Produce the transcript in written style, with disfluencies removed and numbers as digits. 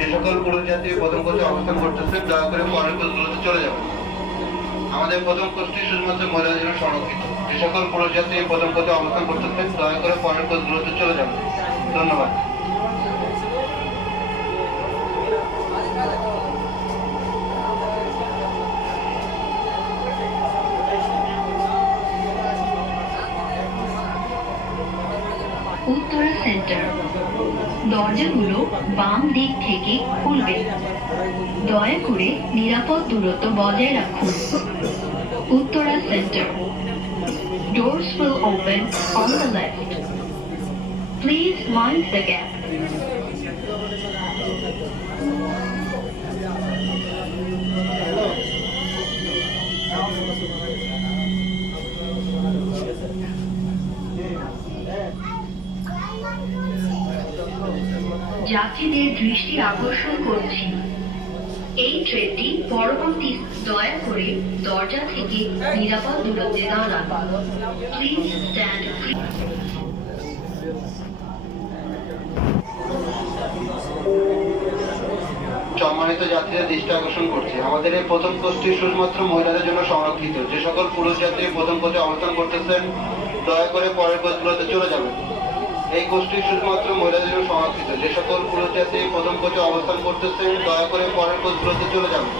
যে সকল পুরুষ যাত্রী প্রথম কোচে অবস্থান করতেছেন দয়া করে পরের কোচগুলোতে চলে যাবেন। আমাদের প্রথম কোচটি শুধুমাত্র মহিলাদের জন্য সংরক্ষিত। যে সকল পুরুষ যাত্রী প্রথম কোচে অবস্থান করতেছেন দয়া করে পরের কোচগুলোতে চলে যাবেন। ধন্যবাদ। উত্তরা সেন্টার, দরজাগুলো বাম দিক থেকে খুলবে। দয়া করে নিরাপদ দূরত্ব বজায় রাখুন। Uttara centre, doors will open on the left. Please mind the gap. যাত্রীদের দৃষ্টি আকর্ষণ করছি, এই ট্রেনটি পরবর্তী দয়া করে দরজা থেকে নিরাপদ দূরত্বে দাঁড়ান। Please stand. সম্মানিত যাত্রীদের দৃষ্টি আকর্ষণ করছি, আমাদের এই প্রথম কোচটি শুধুমাত্র মহিলাদের জন্য সংরক্ষিত। যে সকল পুরুষ যাত্রী প্রথম কোচে অবস্থান করতেছেন দয়া করে পরের কোচগুলোতে চলে যাবেন। এই কোচটি শুধুমাত্র মহিলাদের জন্য সংরক্ষিত। যে সকল পুরুষ যাত্রী প্রথম কোচে অবস্থান করতেছেন দয়া করে পরের কোচগুলোতে চলে যাবেন।